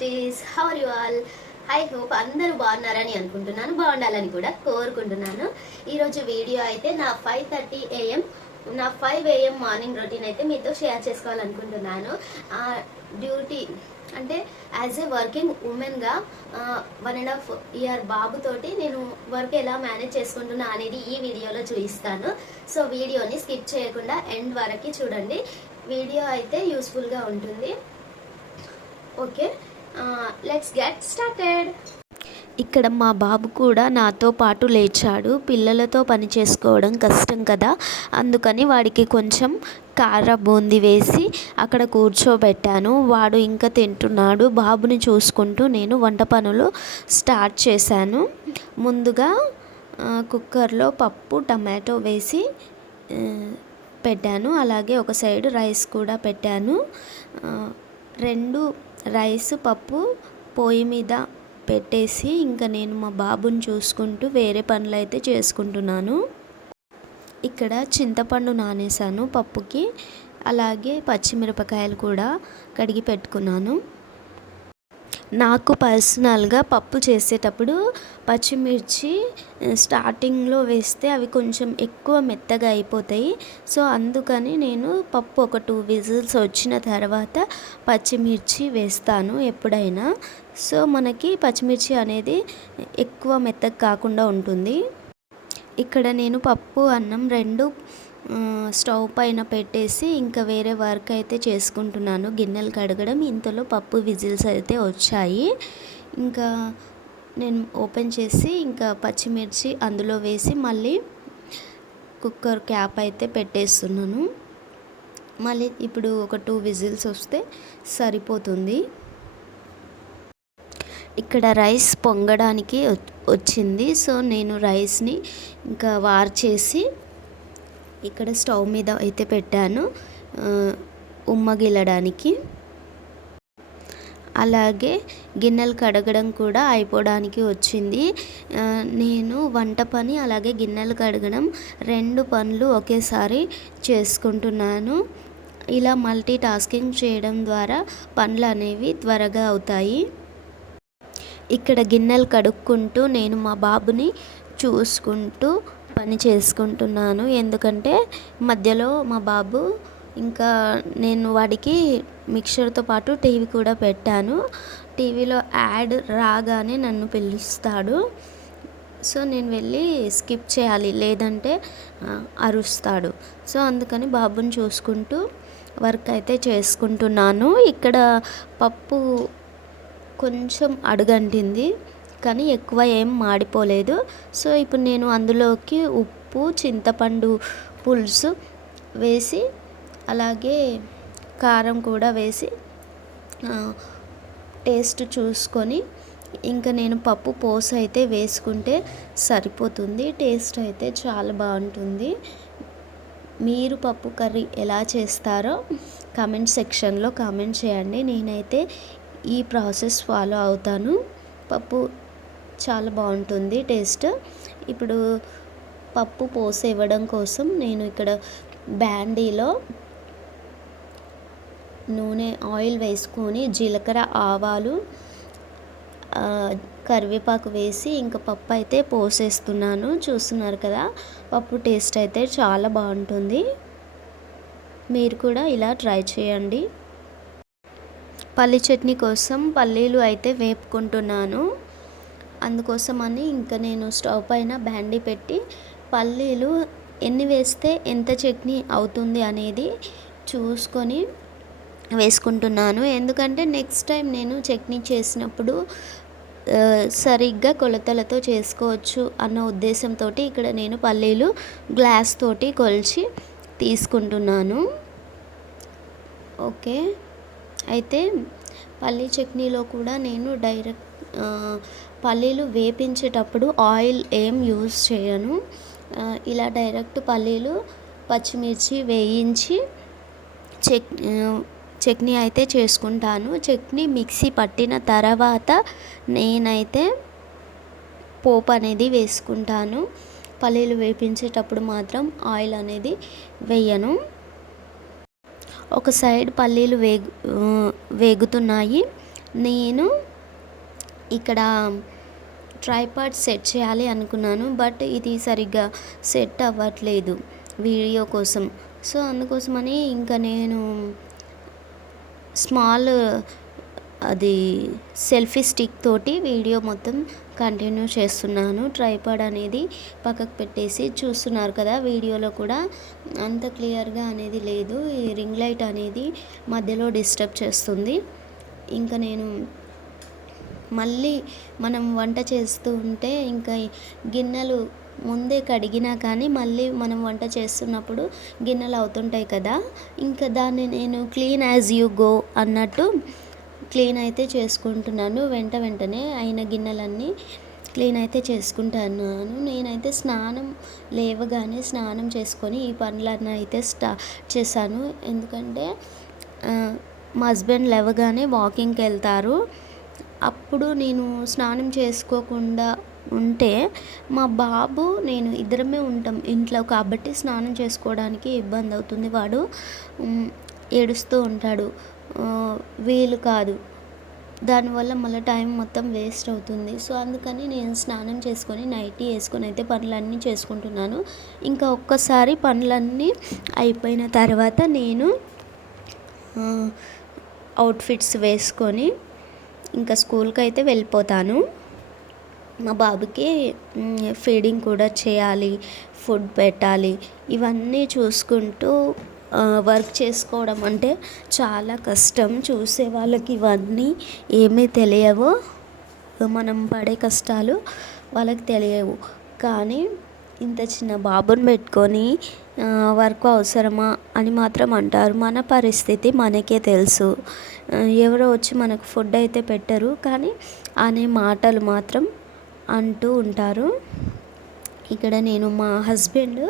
Beauties, how are you all? I hope అందరూ బాగున్నారని అనుకుంటున్నాను, బాగుండాలని కూడా కోరుకుంటున్నాను. ఈరోజు వీడియో అయితే నా 5:30 AM నా 5 AM మార్నింగ్ రొటీన్ అయితే మీతో షేర్ చేసుకోవాలనుకుంటున్నాను. డ్యూటీ అంటే యాజ్ ఏ వర్కింగ్ ఉమెన్గా 1.5 ఇయర్ బాబుతోటి నేను వర్క్ ఎలా మేనేజ్ చేసుకుంటున్నా అనేది ఈ వీడియోలో చూపిస్తాను. సో వీడియోని స్కిప్ చేయకుండా ఎండ్ వరకు చూడండి. వీడియో అయితే యూస్ఫుల్గా ఉంటుంది. Okay, let's get started. ఇక్కడ మా బాబు కూడా నాతో పాటు లేచాడు. పిల్లలతో పని చేసుకోవడం కష్టం కదా, అందుకని వాడికి కొంచెం కార బూందీ వేసి అక్కడ కూర్చోబెట్టాను. వాడు ఇంకా తింటున్నాడు. బాబుని చూసుకుంటూ నేను వంట పనులు స్టార్ట్ చేశాను. ముందుగా కుక్కర్లో పప్పు టమాటో వేసి పెట్టాను. అలాగే ఒక సైడ్ రైస్ కూడా పెట్టాను. 2 రైస్ పప్పు పొయ్యి మీద పెట్టేసి ఇంకా నేను మా బాబుని చూసుకుంటూ వేరే పనులు అయితే చేసుకుంటున్నాను. ఇక్కడ చింతపండు నానేసాను పప్పుకి, అలాగే పచ్చిమిరపకాయలు కూడా కడిగి పెట్టుకున్నాను. నాకు పర్సనల్గా పప్పు చేసేటప్పుడు పచ్చిమిర్చి స్టార్టింగ్లో వేస్తే అవి కొంచెం ఎక్కువ మెత్తగా అయిపోతాయి. సో అందుకని నేను పప్పు ఒక 2 విజిల్స్ వచ్చిన తర్వాత పచ్చిమిర్చి వేస్తాను ఎప్పుడైనా. సో మనకి పచ్చిమిర్చి అనేది ఎక్కువ మెత్తగా కాకుండా ఉంటుంది. ఇక్కడ నేను పప్పు అన్నం 2 స్టవ్ పైన పెట్టేసి ఇంకా వేరే వర్క్ అయితే చేసుకుంటున్నాను, గిన్నెలు కడగడం. ఇంతలో పప్పు విజిల్స్ అయితే వచ్చాయి. ఇంకా నేను ఓపెన్ చేసి ఇంకా పచ్చిమిర్చి అందులో వేసి మళ్ళీ కుక్కర్ క్యాప్ అయితే పెట్టేస్తున్నాను. మళ్ళీ ఇప్పుడు ఒక 2 విజిల్స్ వస్తే సరిపోతుంది. ఇక్కడ రైస్ పొంగడానికి వచ్చింది. సో నేను రైస్ని ఇంకా వార్చేసి ఇక్కడ స్టవ్ మీద అయితే పెట్టాను ఉమ్మగిల్లడానికి. అలాగే గిన్నెలు కడగడం కూడా అయిపోవడానికి వచ్చింది. నేను వంట పని అలాగే గిన్నెలు కడగడం 2 పనులు ఒకేసారి చేసుకుంటున్నాను. ఇలా మల్టీ టాస్కింగ్ చేయడం ద్వారా పనులు అనేవి త్వరగా అవుతాయి. ఇక్కడ గిన్నెలు కడుక్కుంటూ నేను మా బాబుని చూసుకుంటూ పని చేసుకుంటున్నాను. ఎందుకంటే మధ్యలో మా బాబు ఇంకా నేను వాడికి మిక్చర్తో పాటు టీవీ కూడా పెట్టాను. టీవీలో యాడ్ రాగానే నన్ను పిలుస్తాడు. సో నేను వెళ్ళి స్కిప్ చేయాలి, లేదంటే అరుస్తాడు. సో అందుకని బాబుని చూసుకుంటూ వర్క్ అయితే చేసుకుంటున్నాను. ఇక్కడ పప్పు కొంచెం అడుగంటింది కానీ ఎక్కువ ఏం మాడిపోలేదు. సో ఇప్పుడు నేను అందులోకి ఉప్పు, చింతపండు పులుసు వేసి అలాగే కారం కూడా వేసి టేస్ట్ చూసుకొని ఇంకా నేను పప్పు పోసు అయితే వేసుకుంటే సరిపోతుంది. టేస్ట్ అయితే చాలా బాగుంటుంది. మీరు పప్పు కర్రీ ఎలా చేస్తారో కామెంట్ సెక్షన్లో కామెంట్ చేయండి. నేనైతే ఈ ప్రాసెస్ ఫాలో అవుతాను. పప్పు చాలా బాగుంటుంది టేస్ట్. ఇప్పుడు పప్పు పోసి ఇవ్వడం కోసం నేను ఇక్కడ బ్యాండీలో నూనె ఆయిల్ వేసుకొని జీలకర్ర, ఆవాలు, కరివేపాకు వేసి ఇంకా పప్పు అయితే పోసేస్తున్నాను. చూస్తున్నారు కదా, పప్పు టేస్ట్ అయితే చాలా బాగుంటుంది. మీరు కూడా ఇలా ట్రై చేయండి. పల్లి చట్నీ కోసం పల్లీలు అయితే వేపుకుంటున్నాను. అందుకోసమని ఇంకా నేను స్టవ్ పైన బ్యాండీ పెట్టి పల్లీలు ఎన్ని వేస్తే ఎంత చట్నీ అవుతుంది అనేది చూసుకొని వేసుకుంటున్నాను. ఎందుకంటే నెక్స్ట్ టైం నేను చట్నీ చేసినప్పుడు సరిగ్గా కొలతలతో చేసుకోవచ్చు అన్న ఉద్దేశంతో ఇక్కడ నేను పల్లీలు గ్లాస్ తోటి కొలిచి తీసుకుంటున్నాను. ఓకే, అయితే పల్లీ చట్నీలో కూడా నేను డైరెక్ట్ పల్లీలు వేపించేటప్పుడు ఆయిల్ ఏం యూజ్ చేయను. ఇలా డైరెక్ట్ పల్లీలు, పచ్చిమిర్చి వేయించి చట్నీ అయితే చేసుకుంటాను. చట్నీ మిక్సీ పట్టిన తర్వాత నేనైతే పోపు అనేది వేసుకుంటాను. పల్లీలు వేపించేటప్పుడు మాత్రం ఆయిల్ అనేది వేయను. ఒక సైడ్ పల్లీలు వేగుతున్నాయి. నేను ఇక్కడ ట్రైపాడ్ సెట్ చేయాలి అనుకున్నాను, బట్ ఇది సరిగ్గా సెట్ అవ్వట్లేదు వీడియో కోసం. సో అందుకోసమని ఇంకా నేను స్మాల్ అది సెల్ఫీ స్టిక్ తోటి వీడియో మొత్తం కంటిన్యూ చేస్తున్నాను. ట్రైపాడ్ అనేది పక్కకు పెట్టేసి చూస్తున్నారు కదా, వీడియోలో కూడా అంత క్లియర్గా అనేది లేదు. ఈ రింగ్ లైట్ అనేది మధ్యలో డిస్టర్బ్ చేస్తుంది. ఇంకా నేను మళ్ళీ మనం వంట చేస్తూ ఉంటే ఇంకా గిన్నెలు ముందే కడిగినా కానీ మళ్ళీ మనం వంట చేస్తున్నప్పుడు గిన్నెలు అవుతుంటాయి కదా, ఇంకా దాన్ని నేను క్లీన్ యాజ్ యూ గో అన్నట్టు క్లీన్ అయితే చేసుకుంటున్నాను. వెంటనే అయిన గిన్నెలన్నీ క్లీన్ అయితే చేసుకుంటున్నాను. నేనైతే లేవగానే స్నానం చేసుకొని ఈ పనులన్నీ అయితే చేశాను. ఎందుకంటే మా హస్బెండ్ లేవగానే వాకింగ్కి వెళ్తారు. అప్పుడు నేను స్నానం చేసుకోకుండా ఉంటే మా బాబు నేను ఇద్దరమే ఉంటాం ఇంట్లో, కాబట్టి స్నానం చేసుకోవడానికి ఇబ్బంది అవుతుంది. వాడు ఏడుస్తూ ఉంటాడు, వీలు కాదు. దానివల్ల మళ్ళీ టైం మొత్తం వేస్ట్ అవుతుంది. సో అందుకని నేను స్నానం చేసుకొని నైటీ వేసుకొని అయితే పనులన్నీ చేసుకుంటున్నాను. ఇంకా ఒక్కసారి పనులన్నీ అయిపోయిన తర్వాత నేను అవుట్ఫిట్స్ వేసుకొని ఇంకా స్కూల్కి అయితే వెళ్ళిపోతాను. మా బాబుకి ఫీడింగ్ కూడా చేయాలి, ఫుడ్ పెట్టాలి. ఇవన్నీ చూసుకుంటూ వర్క్ చేసుకోవడం అంటే చాలా కష్టం. చూసే వాళ్ళకి ఇవన్నీ ఏమీ తెలియవు, మనం పడే కష్టాలు వాళ్ళకి తెలియవు. కానీ ఇంత చిన్న బాబుని పెట్టుకొని వర్క్ అవసరమా అని మాత్రం అంటారు. మన పరిస్థితి మనకే తెలుసు. ఎవరో వచ్చి మనకు ఫుడ్ అయితే పెట్టరు, కానీ అనే మాటలు మాత్రం అంటూ ఉంటారు. ఇక్కడ నేను మా హస్బెండ్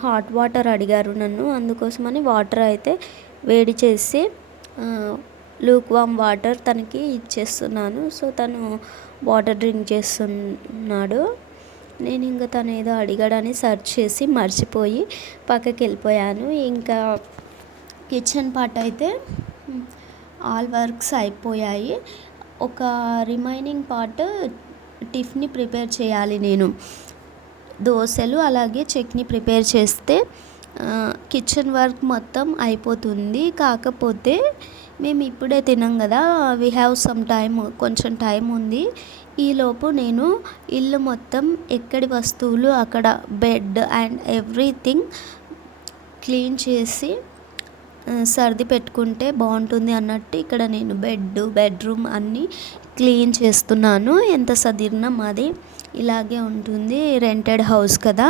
హాట్ వాటర్ అడిగారు నన్ను, అందుకోసమని వాటర్ అయితే వేడి చేసి లూక్ వామ్ వాటర్ తనకి ఇచ్చేస్తున్నాను. సో తను వాటర్ డ్రింక్ చేస్తున్నాడు. నేను ఇంకా తను ఏదో అడిగాడని సెర్చ్ చేసి మర్చిపోయి పక్కకి వెళ్ళిపోయాను. ఇంకా కిచెన్ పార్ట్ అయితే ఆల్ వర్క్స్ అయిపోయాయి. ఒక రిమైనింగ్ పార్ట్ టిఫిన్ ప్రిపేర్ చేయాలి. నేను దోశలు అలాగే చట్నీ ప్రిపేర్ చేస్తే కిచెన్ వర్క్ మొత్తం అయిపోతుంది. కాకపోతే మేము ఇప్పుడే తినాం కదా, వీ హ్యావ్ సమ్ టైమ్, కొంచెం టైం ఉంది. ఈలోపు నేను ఇల్లు మొత్తం ఎక్కడి వస్తువులు అక్కడ బెడ్ అండ్ ఎవ్రీథింగ్ క్లీన్ చేసి సర్ది పెట్టుకుంటే బాగుంటుంది అన్నట్టు ఇక్కడ నేను బెడ్రూమ్ అన్నీ క్లీన్ చేస్తున్నాను. ఎంత సదిరినా మాది ఇలాగే ఉంటుంది. రెంటెడ్ హౌస్ కదా,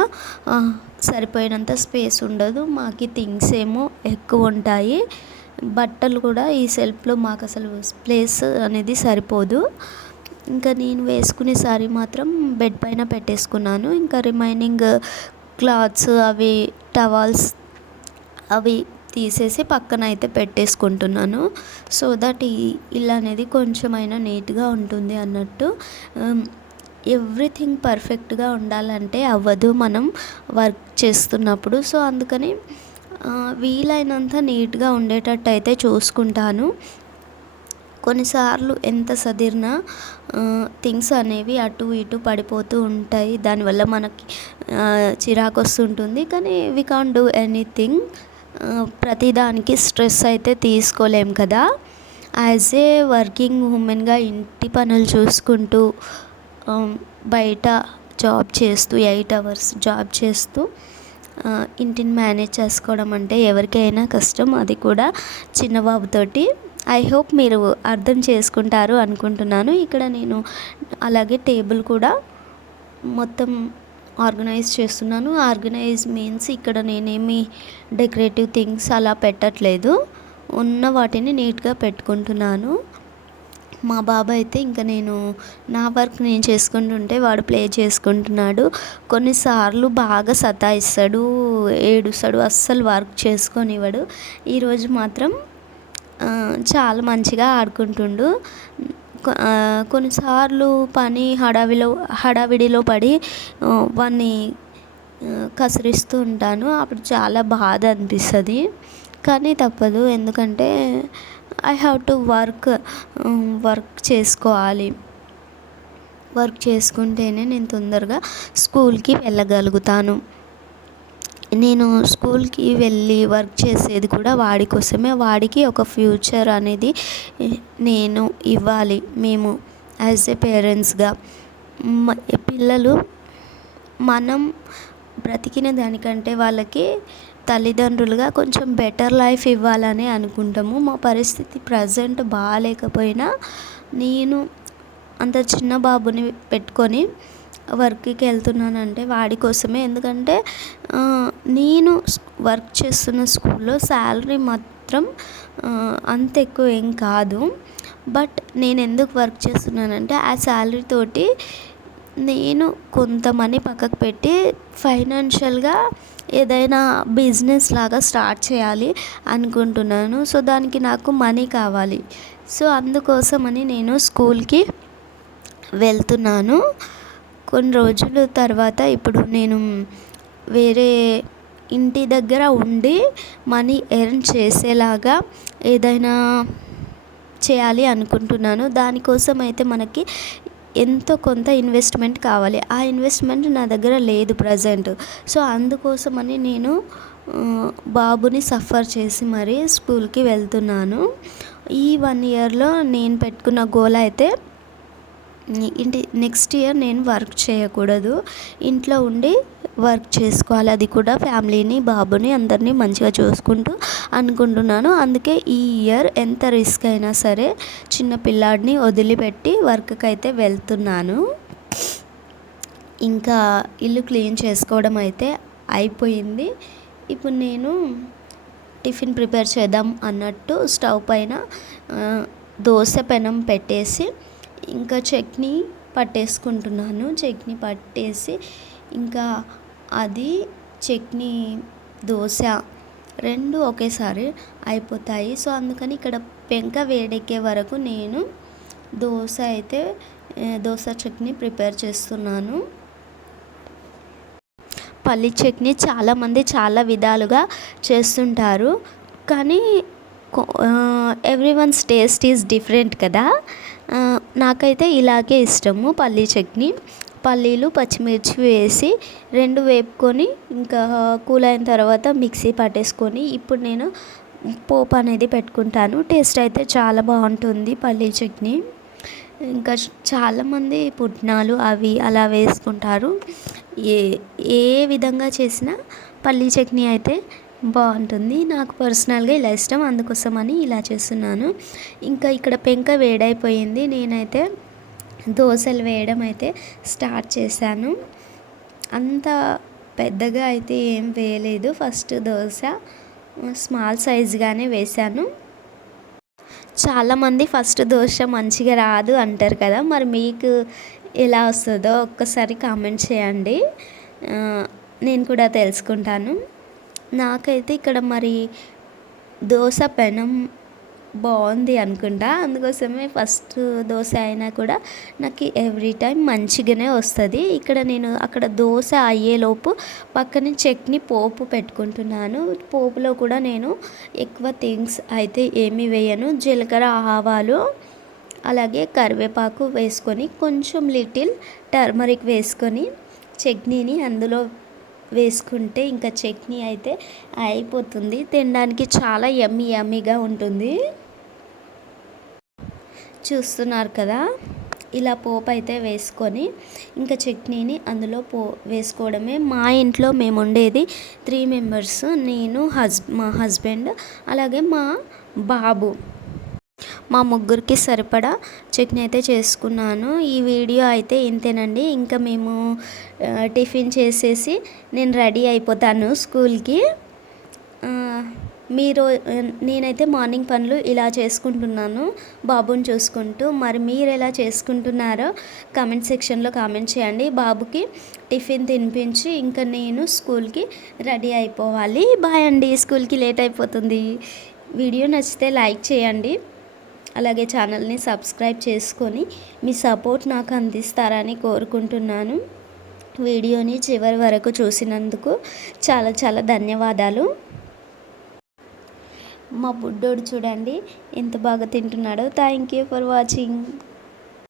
సరిపోయినంత స్పేస్ ఉండదు. మాకు థింగ్స్ ఏమో ఎక్కువ ఉంటాయి. బట్టలు కూడా ఈ సెల్ఫ్లో మాకు అసలు ప్లేస్ అనేది సరిపోదు. ఇంకా నేను వేసుకునే సారీ మాత్రం బెడ్ పైన పెట్టేసుకున్నాను. ఇంకా రిమైనింగ్ క్లాత్స్ అవి టవల్స్ అవి తీసేసి పక్కన అయితే పెట్టేసుకుంటున్నాను. సో దట్ ఈ ఇల్లు అనేది కొంచెమైనా నీట్గా ఉంటుంది అన్నట్టు. ఎవ్రీథింగ్ పర్ఫెక్ట్గా ఉండాలంటే అవ్వదు మనం వర్క్ చేస్తున్నప్పుడు. సో అందుకని వీలైనంత నీట్గా ఉండేటట్టు అయితే చూసుకుంటాను. కొన్నిసార్లు ఎంత సదిరినా థింగ్స్ అనేవి అటు ఇటు పడిపోతూ ఉంటాయి. దానివల్ల మనకి చిరాకు వస్తుంటుంది. కానీ వీ కాన్ డూ ఎనీథింగ్. ప్రతిదానికి స్ట్రెస్ అయితే తీసుకోలేం కదా. యాజ్ ఏ వర్కింగ్ ఉమెన్గా ఇంటి పనులు చూసుకుంటూ బయట జాబ్ చేస్తూ 8 hours జాబ్ చేస్తూ ఇంటిని మేనేజ్ చేసుకోవడం అంటే ఎవరికైనా కష్టం, అది కూడా చిన్నబాబుతోటి. ఐ హోప్ మీరు అర్థం చేసుకుంటారు అనుకుంటున్నాను. ఇక్కడ నేను అలాగే టేబుల్ కూడా మొత్తం ఆర్గనైజ్ చేస్తున్నాను. ఆర్గనైజ్ మీన్స్ ఇక్కడ నేనేమి డెకరేటివ్ థింగ్స్ అలా పెట్టట్లేదు, ఉన్న వాటిని నీట్గా పెట్టుకుంటున్నాను. మా బాబు అయితే ఇంకా నేను నా వర్క్ నేను చేసుకుంటుంటే వాడు ప్లే చేసుకుంటున్నాడు. కొన్నిసార్లు బాగా సతాయిస్తాడు, ఏడుస్తాడు, అస్సలు వర్క్ చేసుకొనివ్వడు. ఈరోజు మాత్రం చాలా మంచిగా ఆడుకుంటుండు. కొన్నిసార్లు పని హడావిడిలో పడి వాడిని కసిరిస్తూ ఉంటాను. అప్పుడు చాలా బాధ అనిపిస్తుంది, కానీ తప్పదు. ఎందుకంటే ఐ హ్యావ్ టు వర్క్ చేసుకోవాలి. వర్క్ చేసుకుంటేనే నేను తొందరగా స్కూల్కి వెళ్ళగలుగుతాను. నేను స్కూల్కి వెళ్ళి వర్క్ చేసేది కూడా వాడి కోసమే. వాడికి ఒక ఫ్యూచర్ అనేది నేను ఇవ్వాలి. మేము యాజ్ ఏ పేరెంట్స్గా పిల్లలు మనం బ్రతికిన దానికంటే వాళ్ళకి తల్లిదండ్రులుగా కొంచెం బెటర్ లైఫ్ ఇవ్వాలని అనుకుంటాము. మా పరిస్థితి ప్రజెంట్ బాగాలేకపోయినా నేను అంత చిన్న బాబుని పెట్టుకొని వర్క్కి వెళ్తున్నానంటే వాడి కోసమే. ఎందుకంటే నేను వర్క్ చేస్తున్న స్కూల్లో శాలరీ మాత్రం అంత ఎక్కువ ఏం కాదు. బట్ నేను ఎందుకు వర్క్ చేస్తున్నానంటే ఆ శాలరీ తోటి నేను కొంత మనీ పక్కకు పెట్టి ఫైనాన్షియల్గా ఏదైనా బిజినెస్ లాగా స్టార్ట్ చేయాలి అనుకుంటున్నాను. సో దానికి నాకు మనీ కావాలి. సో అందుకోసమని నేను స్కూల్కి వెళ్తున్నాను. కొన్ని రోజుల తర్వాత ఇప్పుడు నేను వేరే ఇంటి దగ్గర ఉండి మనీ ఎర్న్ చేసేలాగా ఏదైనా చేయాలి అనుకుంటున్నాను. దానికోసం అయితే మనకి ఎంతో కొంత ఇన్వెస్ట్మెంట్ కావాలి. ఆ ఇన్వెస్ట్మెంట్ నా దగ్గర లేదు ప్రజెంట్. సో అందుకోసమని నేను బాబుని సఫర్ చేసి మరీ స్కూల్కి వెళ్తున్నాను. ఈ 1 ఇయర్లో నేను పెట్టుకున్న గోల్ అయితే నెక్స్ట్ ఇయర్ నేను వర్క్ చేయకూడదు, ఇంట్లో ఉండి వర్క్ చేసుకోవాలి. అది కూడా ఫ్యామిలీని, బాబుని అందరినీ మంచిగా చూసుకుంటూ అనుకుంటున్నాను. అందుకే ఈ ఇయర్ ఎంత రిస్క్ అయినా సరే చిన్న పిల్లాడిని వదిలిపెట్టి వర్క్కి అయితే వెళ్తున్నాను. ఇంకా ఇల్లు క్లీన్ చేసుకోవడం అయితే అయిపోయింది. ఇప్పుడు నేను టిఫిన్ ప్రిపేర్ చేద్దాం అన్నట్టు స్టవ్ పైన దోశ పెనం పెట్టేసి ఇంకా చట్నీ పట్టేసుకుంటున్నాను. చట్నీ పట్టేసి ఇంకా అది చట్నీ దోశ రెండు ఒకేసారి అయిపోతాయి. సో అందుకని ఇక్కడ పెంక వేడెక్కే వరకు నేను దోశ చట్నీ ప్రిపేర్ చేస్తున్నాను. పల్లి చట్నీ చాలామంది చాలా విధాలుగా చేస్తుంటారు, కానీ ఎవ్రీవన్స్ టేస్ట్ ఈజ్ డిఫరెంట్ కదా. నాకైతే ఇలాగే ఇష్టము. పల్లీ చట్నీ, పల్లీలు పచ్చిమిర్చి వేసి 2 వేపుకొని ఇంకా కూల్ అయిన తర్వాత మిక్సీ పట్టేసుకొని ఇప్పుడు నేను పోపు అనేది పెట్టుకుంటాను. టేస్ట్ అయితే చాలా బాగుంటుంది పల్లీ చట్నీ. ఇంకా చాలామంది పుట్నాలు అవి అలా వేసుకుంటారు. ఏ విధంగా చేసినా పల్లీ చట్నీ అయితే బాగుంటుంది. నాకు పర్సనల్గా ఇలా ఇష్టం, అందుకోసమని ఇలా చేస్తున్నాను. ఇంకా ఇక్కడ పెంక వేడైపోయింది. నేనైతే దోశలు వేయడం అయితే స్టార్ట్ చేశాను. అంత పెద్దగా అయితే ఏం వేయలేదు. ఫస్ట్ దోశ స్మాల్ సైజ్గానే వేశాను. చాలామంది ఫస్ట్ దోశ మంచిగా రాదు అంటారు కదా, మరి మీకు ఎలా వస్తుందో ఒక్కసారి కామెంట్ చేయండి, నేను కూడా తెలుసుకుంటాను. నాకైతే ఇక్కడ మరి దోశ పెనం బాగుంది అనుకుంటా, అందుకోసమే ఫస్ట్ దోశ అయినా కూడా నాకు ఎవ్రీ టైం మంచిగానే వస్తుంది. ఇక్కడ నేను అక్కడ దోశ అయ్యేలోపు పక్కన చట్నీ పోపు పెట్టుకుంటున్నాను. పోపులో కూడా నేను ఎక్కువ థింగ్స్ అయితే ఏమీ వేయను. జీలకర్ర, ఆవాలు, అలాగే కరివేపాకు వేసుకొని కొంచెం లిటిల్ టర్మరిక్ వేసుకొని చట్నీని అందులో వేసుకుంటే ఇంకా చట్నీ అయితే అయిపోతుంది. తినడానికి చాలా యమ్మీగా ఉంటుంది. చూస్తున్నారు కదా, ఇలా పోపు అయితే వేసుకొని ఇంకా చట్నీని అందులో వేసుకోవడమే. మా ఇంట్లో మేము ఉండేది 3 మెంబర్స్, నేను, మా హస్బెండ్, అలాగే మా బాబు. మా ముగ్గురికి సరిపడా చట్నీ అయితే చేసుకున్నాను. ఈ వీడియో అయితే ఇంతేనండి. ఇంకా మేము టిఫిన్ చేసేసి నేను రెడీ అయిపోతాను స్కూల్కి. నేనైతే మార్నింగ్ పనులు ఇలా చేసుకుంటున్నాను బాబుని చూసుకుంటూ. మరి మీరు ఎలా చేసుకుంటున్నారో కామెంట్ సెక్షన్లో కామెంట్ చేయండి. బాబుకి టిఫిన్ తినిపించి ఇంకా నేను స్కూల్కి రెడీ అయిపోవాలి. బాయ్ అండి, స్కూల్కి లేట్ అయిపోతుంది. వీడియో నచ్చితే లైక్ చేయండి, అలాగే ఛానల్ని సబ్స్క్రైబ్ చేసుకొని మీ సపోర్ట్ నాకు అందిస్తారని కోరుకుంటున్నాను. వీడియోని చివరి వరకు చూసినందుకు చాలా ధన్యవాదాలు. మా బుడ్డోడు చూడండి ఎంత బాగా తింటున్నాడో. Thank you for watching.